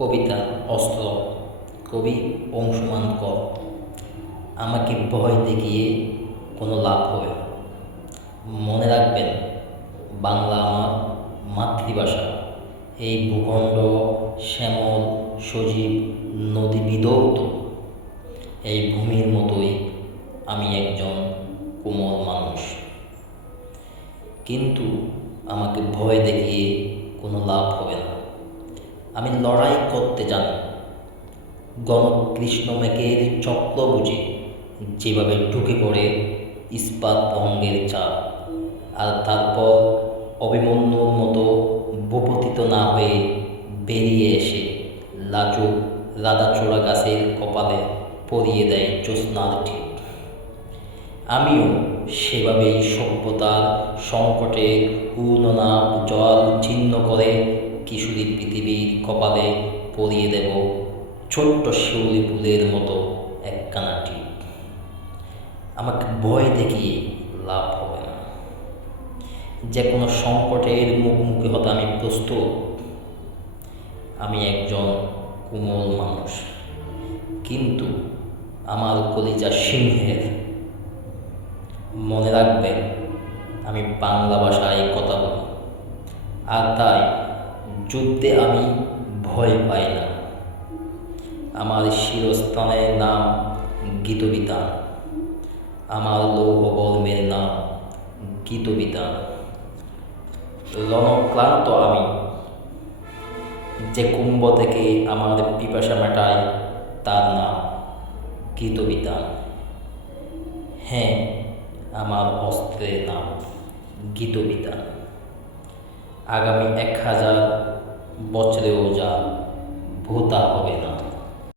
কবিতা অস্ত্র, কবি অংশুমান কর। আমাকে ভয় দেখিয়ে কোনো লাভ হবে না। মনে রাখবেন, বাংলা আমার মাতৃভাষা। এই ভূখণ্ড শ্যামল সজীব নদী বিধৌত। এই ভূমির মতোই আমি একজন কোমল মানুষ। কিন্তু আমাকে ভয় দেখিয়ে কোনো লাভ হবে না। আমি লড়াই করতে জানি। গণকৃষ্ণ মেঘের চক্র বুঝে যেভাবে ঢুকে পড়ে ইস্পাত ভঙ্গের চাপ, আর তারপর অভিমন্যুর মতো ভূপতিত না হয়ে বেরিয়ে এসে লাজুক রাধাচূড়া গাছের কপালে পরিয়ে দেয় জ্যোৎস্নার ঠিক। আমিও সেভাবেই সভ্যতার সংকটের উন্ননাপ জল ছিন্ন করে কিশোরী পৃথিবীর কপালে পরিয়ে দেব ছোট্ট শিউলি ফুলের মতো একখানা টিপ। আমাকে ভয় দেখিয়ে লাভ হবে না। যে কোনো সংকটের মুখোমুখি হতে আমি প্রস্তুত। আমি একজন কোমল মানুষ, কিন্তু আমার কলিজা সিংহের। মনে রাখবেন, আমি বাংলা ভাষায় কথা বলি, আর তাই যুদ্ধে আমি ভয় পাই না। আমার শিরস্থানের নাম গীতবিতান, আমার লৌহকর্মের নাম গীতবিতান। রণক্লান্ত আমি, যে কুম্ভ থেকে আমার পিপাসা মেটায়, তার নাম গীতবিতান। হ্যাঁ, আমার অস্ত্রের নাম গীতবিতান। আগামী 1000 বছরেও যা ভোতা হবে না।